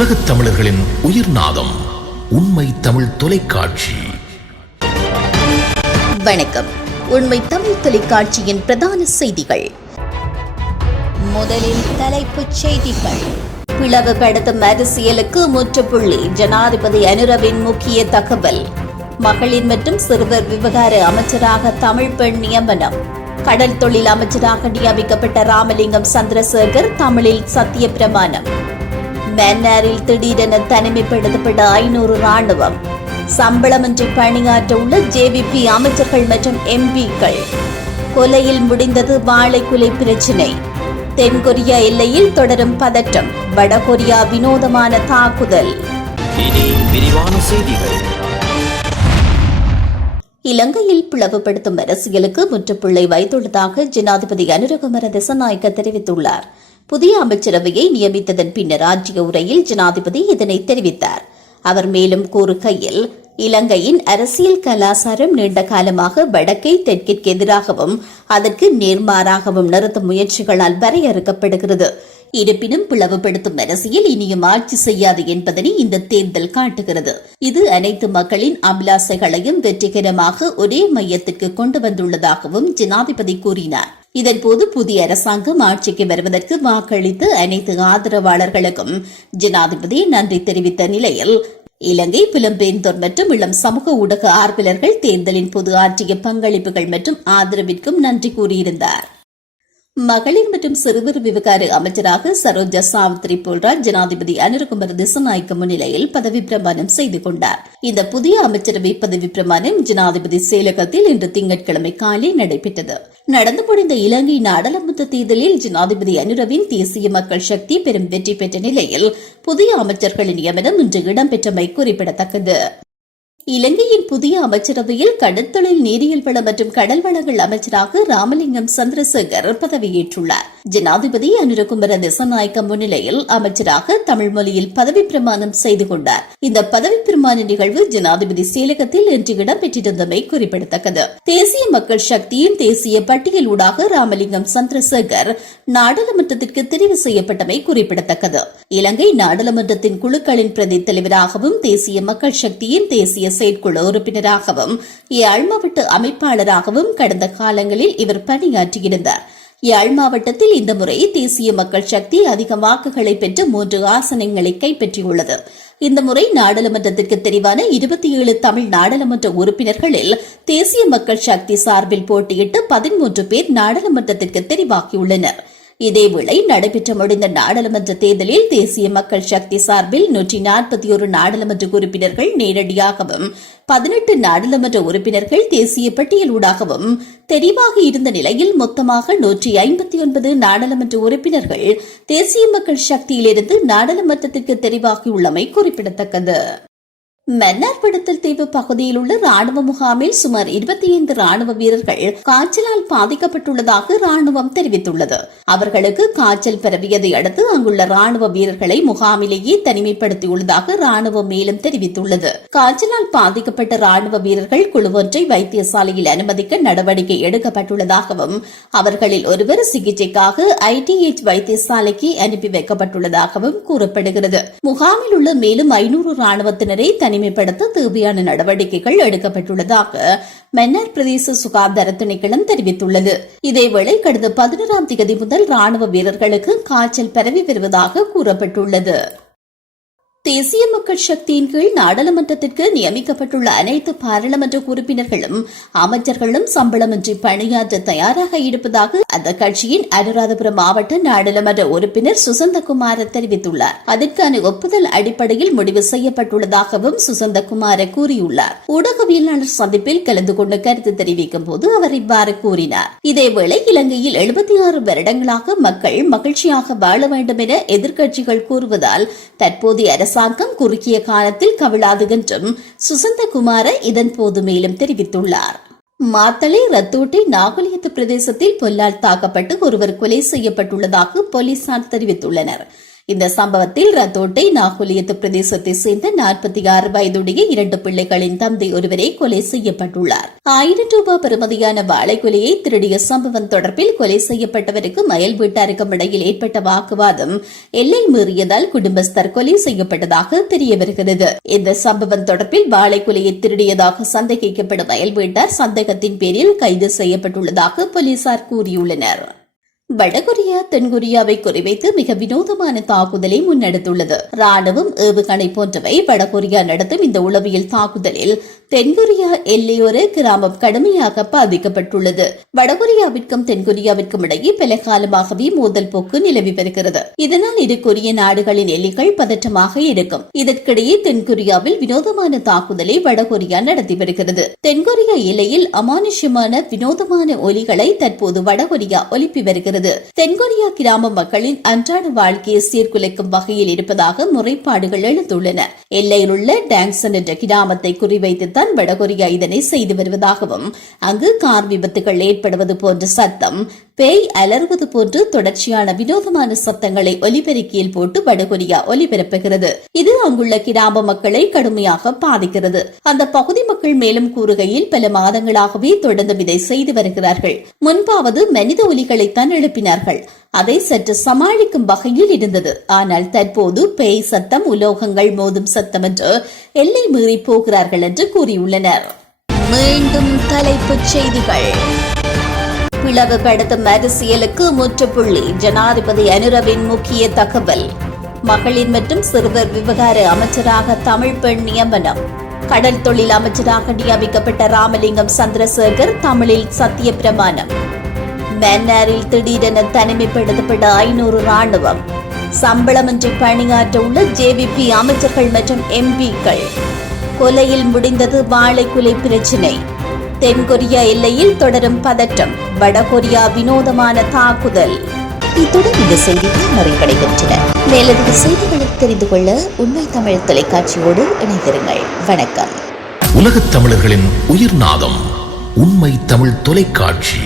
உலகத் தமிழர்களின் உயிர்நாதம் உண்மை தமிழ் தொலைக்காட்சி. வணக்கம். உண்மை தமிழ் தொலைக்காட்சியின் பிரதான செய்திகள். முதலில் தலைப்புச் செய்திகள். பிளவுபடுத்தும் அரசியலுக்கு முற்றுப்புள்ளி, ஜனாதிபதி அனுரவின் முக்கிய தகவல். மகளிர் மற்றும் சிறுவர் விவகார அமைச்சராக தமிழ் பெண் நியமனம். கடல் தொழில் அமைச்சராக நியமிக்கப்பட்ட ராமலிங்கம் சந்திரசேகர் தமிழில் சத்திய பிரமாணம். மன்னாரில் திடீரென தனிமைப்படுத்தப்பட்ட 500 ராணுவம். சம்பளமின்றி பணியாற்ற உள்ள ஜேவிபி அமைச்சர்கள் மற்றும் எம்பிக்கள். கொலையில் முடிந்தது வாழைக்குலை பிரச்சினை. தென்கொரியா எல்லையில் தொடரும் பதற்றம். வடகொரியா வினோதமான தாக்குதல். இலங்கையில் பிளவுபடுத்தும் அரசியலுக்கு முற்றுப்புள்ளி வைத்துள்ளதாக ஜனாதிபதி அனுரகுமார திசாநாயக்க தெரிவித்துள்ளார். புதிய அமைச்சரவையை நியமித்ததன் பின்னர் ஆற்றிய உரையில் ஜனாதிபதி இதனை தெரிவித்தார். அவர் மேலும் கூறுகையில், இலங்கையின் அரசியல் கலாச்சாரம் நீண்ட காலமாக வடக்கை தெற்கிற்கு எதிராகவும் அதற்கு நேர்மாறாகவும் நிறுத்தும் முயற்சிகளால் வரையறுக்கப்படுகிறது. இருப்பினும் பிளவுபடுத்தும் அரசியல் இனியும் ஆட்சி செய்யாது என்பதனை இந்த தேர்தல் காட்டுகிறது. இது அனைத்து மக்களின் அபிலாசைகளையும் வெற்றிகரமாக ஒரே மையத்திற்கு கொண்டு வந்துள்ளதாகவும் ஜனாதிபதி கூறினார். இதன்போது புதிய அரசாங்கம் ஆட்சிக்கு வருவதற்கு வாக்களித்த அனைத்து ஆதரவாளர்களுக்கும் ஜனாதிபதி நன்றி தெரிவித்த நிலையில், இலங்கை புலம்பெயர்ந்தோர் மற்றும் இளம் சமூக ஊடக ஆர்வலர்கள் தேர்தலின் போது ஆற்றிய பங்களிப்புகள் மற்றும் ஆதரவிற்கும் நன்றி கூறியிருந்தார். மகளிர் மற்றும் சிறுவர் விவகார அமைச்சராக சரோஜா சாவித்ரி போல்ராஜ் ஜனாதிபதி அனுரகுமார திசாநாயக்க முன்னிலையில் பதவி பிரமாணம் செய்து கொண்டார். இந்த புதிய அமைச்சரவை பதவி பிரமாணம் ஜனாதிபதி செயலகத்தில் இன்று திங்கட்கிழமை காலை நடைபெற்றது. நடந்து முடிந்த இலங்கை நாடாளுமன்ற தேர்தலில் ஜனாதிபதி அனுரவின் தேசிய மக்கள் சக்தி பெரும் வெற்றி பெற்ற நிலையில் புதிய அமைச்சர்களின் நியமனம் இன்று இடம்பெற்றமை குறிப்பிடத்தக்கது. இலங்கையின் புதிய அமைச்சரவையில் கடற்தொழில், நீரியல் வளம் மற்றும் கடல் வளங்கள் அமைச்சராக ராமலிங்கம் சந்திரசேகர் பதவியேற்றுள்ளார். ஜனாதிபதி அனுரகுமார திசாநாயக்க முன்னிலையில் அமைச்சராக தமிழ் மொழியில் பதவி பிரமாணம் செய்து கொண்டார். இந்த பதவி பிரமாண நிகழ்வு ஜனாதிபதி செயலகத்தில் இன்று இடம்பெற்றிருந்தமை குறிப்பிடத்தக்கது. தேசிய மக்கள் சக்தியின் தேசிய பட்டியலூடாக ராமலிங்கம் சந்திரசேகர் நாடாளுமன்றத்திற்கு தெரிவு செய்யப்பட்டமை குறிப்பிடத்தக்கது. இலங்கை நாடாளுமன்றத்தின் குழுக்களின் பிரதி தலைவராகவும் தேசிய மக்கள் சக்தியின் தேசிய செயற்குழு உறுப்பினராகவும் யாழ் மாவட்ட அமைப்பாளராகவும் கடந்த காலங்களில் இவர் பணியாற்றியிருந்தார். யாழ் மாவட்டத்தில் இந்த முறை தேசிய மக்கள் சக்தி அதிக வாக்குகளை பெற்று 3 ஆசனங்களை கைப்பற்றியுள்ளது. இந்த முறை நாடாளுமன்றத்திற்கு தெரிவான 27 தமிழ் நாடாளுமன்ற உறுப்பினர்களில் தேசிய மக்கள் சக்தி சார்பில் போட்டியிட்டு 13 பேர் நாடாளுமன்றத்திற்கு தெரிவாகியுள்ளனர். இதேவேளை நடைபெற்று முடிந்த நாடாளுமன்ற தேர்தலில் தேசிய மக்கள் சக்தி சார்பில் 141 நாடாளுமன்ற உறுப்பினர்கள் நேரடியாகவும் 18 நாடாளுமன்ற உறுப்பினர்கள் தேசிய பட்டியலூடாகவும் தெரிவாகி இருந்த நிலையில் மொத்தமாக 159 நாடாளுமன்ற உறுப்பினர்கள் தேசிய மக்கள் சக்தியிலிருந்து நாடாளுமன்றத்திற்கு தெரிவாகியுள்ளமை குறிப்பிடத்தக்கது. மன்னார் படுத்தல் தீவு பகுதியில் உள்ள ராணுவ முகாமில் சுமார் 25 ராணுவ வீரர்கள் காய்ச்சலால் பாதிக்கப்பட்டுள்ளதாக ராணுவம் தெரிவித்துள்ளது. அவர்களுக்கு காய்ச்சல் பரவியதை அடுத்து அங்குள்ள ராணுவ வீரர்களை முகாமிலேயே தனிமைப்படுத்தியுள்ளதாக ராணுவம் மேலும் தெரிவித்துள்ளது. காய்ச்சலால் பாதிக்கப்பட்ட ராணுவ வீரர்கள் குழு ஒன்றை வைத்தியசாலையில் அனுமதிக்க நடவடிக்கை எடுக்கப்பட்டுள்ளதாகவும் அவர்களில் ஒருவர் சிகிச்சைக்காக ITH வைத்தியசாலைக்கு அனுப்பி வைக்கப்பட்டுள்ளதாகவும் கூறப்படுகிறது. முகாமில் உள்ள மேலும் 500 ராணுவத்தினரை தனிமைப்படுத்த தேவையான நடவடிக்கைகள் எடுக்கப்பட்டுள்ளதாக மன்னார் பிரதேச சுகாதார திணைக்களம் தெரிவித்துள்ளது. இதேவேளை கடந்த 11ஆம் தேதி முதல் ராணுவ வீரர்களுக்கு காய்ச்சல் பரவி வருவதாக கூறப்பட்டுள்ளது. தேசிய மக்கள் சக்தியின் கீழ் நாடாளுமன்றத்திற்கு நியமிக்கப்பட்டுள்ள அனைத்து பாராளுமன்ற உறுப்பினர்களும் அமைச்சர்களும் சம்பளமின்றி பணியாற்ற தயாராக இருப்பதாக அந்த கட்சியின் அனுராதபுரம் மாவட்ட நாடாளுமன்ற உறுப்பினர் சுசந்தகுமார தெரிவித்துள்ளார். அதற்கான ஒப்புதல் அடிப்படையில் முடிவு செய்யப்பட்டுள்ளதாகவும் சுசந்தகுமார கூறியுள்ளார். ஊடகவியலாளர் சந்திப்பில் கலந்து கொண்டு கருத்து தெரிவிக்கும் போது அவர் இவ்வாறு கூறினார். இதேவேளை இலங்கையில் 76 வருடங்களாக மக்கள் மகிழ்ச்சியாக வாழ வேண்டும் என எதிர்க்கட்சிகள் கூறுவதால் தற்போதைய அரசாங்கம் குறுகிய காலத்தில் கவிழாது என்றும் சுசந்தகுமார இதன்போது மேலும் தெரிவித்துள்ளார். மாத்தளை, ரத்தோட்டை, நாகலியத்து பிரதேசத்தில் பொல்லால் தாக்கப்பட்டு ஒருவர் கொலை செய்யப்பட்டுள்ளதாக போலீசார் தெரிவித்துள்ளனர். இந்த சம்பவத்தில் ரத்தோட்டை நாகுலியத்து பிரதேசத்தை சேர்ந்த 46 வயதுடைய 2 பிள்ளைகளின் தந்தை ஒருவரே கொலை செய்யப்பட்டுள்ளார். 1000 ரூபாய் பெறுமதியான வாழை கொலையை திருடிய சம்பவம் தொடர்பில் கொலை செய்யப்பட்டவருக்கு மயல் வீட்டாருக்கும் இடையில் ஏற்பட்ட வாக்குவாதம் எல்லை மீறியதால் குடும்பஸ்தர் கொலை செய்யப்பட்டதாக தெரிய வருகிறது. இந்த சம்பவம் தொடர்பில் வாழை கொலையை திருடியதாக சந்தேகிக்கப்படும் மயல் வீட்டார் சந்தேகத்தின் பேரில் கைது செய்யப்பட்டுள்ளதாக போலீசார் கூறியுள்ளனர். வடகொரியா தென்கொரியாவை குறிவைத்து மிக வினோதமான தாக்குதலை முன்னெடுத்துள்ளது. ராணுவம், ஏவுகணை போன்றவை வடகொரியா நடத்தும் இந்த உளவியல் தாக்குதலில் தென்கொரியா எல்லையோர கிராமம் கடுமையாக பாதிக்கப்பட்டுள்ளது. வடகொரியாவிற்கும் தென்கொரியாவிற்கும் இடையே பல காலமாகவே மோதல் போக்கு நிலவி வருகிறது. இதனால் இரு கொரிய நாடுகளின் எல்லைகள் பதற்றமாக இருக்கும். இதற்கிடையே தென்கொரியாவில் வினோதமான தாக்குதலை வடகொரியா நடத்தி வருகிறது. தென்கொரியா எல்லையில் அமானுஷ்யமான வினோதமான ஒலிகளை தற்போது வடகொரியா எழுப்பி வருகிறது. தென்கொரியா கிராம மக்களின் அன்றாட வாழ்க்கையை சீர்குலைக்கும் வகையில் இருப்பதாக முறைப்பாடுகள் எழுந்துள்ளன. எல்லையில் உள்ள டாங்சன் என்ற கிராமத்தை குறிவைத்துத்தான் வடகொரியா இதனை செய்து வருவதாகவும், அங்கு கார் விபத்துகள் ஏற்படுவது போன்ற சத்தம், பேய் அலறுவது போன்று தொடர்ச்சியான வினோதமான சத்தங்களை ஒலிபெருக்கியில் போட்டு வடகொரியா ஒலிபரப்புகிறது. இது அங்குள்ள கிராம மக்களை கடுமையாக பாதிக்கிறது. அந்த பகுதி மக்கள் மேலும் கூறுகையில், பல மாதங்களாகவே தொடர்ந்து இதை செய்து வருகிறார்கள். முன்பாவது மனித ஒலிகளைத்தான் எழுப்பினார்கள். அதை சற்று சமாளிக்கும் வகையில் இருந்தது. ஆனால் தற்போது பேய் சத்தம், உலோகங்கள் மோதும் சத்தம் என்று எல்லை மீறி போகிறார்கள் என்று கூறியுள்ளனர். மீண்டும் தலைப்புச் செய்திகள். பிளவுபடுத்தும் அரசியலுக்கு முற்றுப்புள்ளி. ஜனாதிபதி அனுரவின் முக்கிய தகவல். மகளிர் மற்றும் சிறுவர் விவகார அமைச்சராக தமிழ் பெண் நியமனம். கடல் தொழில் அமைச்சராக நியமிக்கப்பட்ட ராமலிங்கம் சந்திரசேகர் தமிழில் சத்திய பிரமாணம். மன்னாரில் திடீரென தனிமைப்படுத்தப்பட்ட 500 ராணுவம். சம்பளமின்றி பணியாற்ற உள்ள ஜேவிபி அமைச்சர்கள் மற்றும் எம்பிக்கள். கொலையில் முடிந்தது வாழை கொலை பிரச்சினை. தென்கொரியா எல்லையில் தொடரும் பதற்றம். வடகொரியா வினோதமான தாக்குதல். இத்துடன் இந்த செய்திகள் நிறைவடைகின்றன. மேலதிக செய்திகளை தெரிந்து கொள்ள உண்மை தமிழ் தொலைக்காட்சியோடு இணைந்திருங்கள். வணக்கம். உலகத் தமிழர்களின் உயிர்நாதம் உண்மை தமிழ் தொலைக்காட்சி.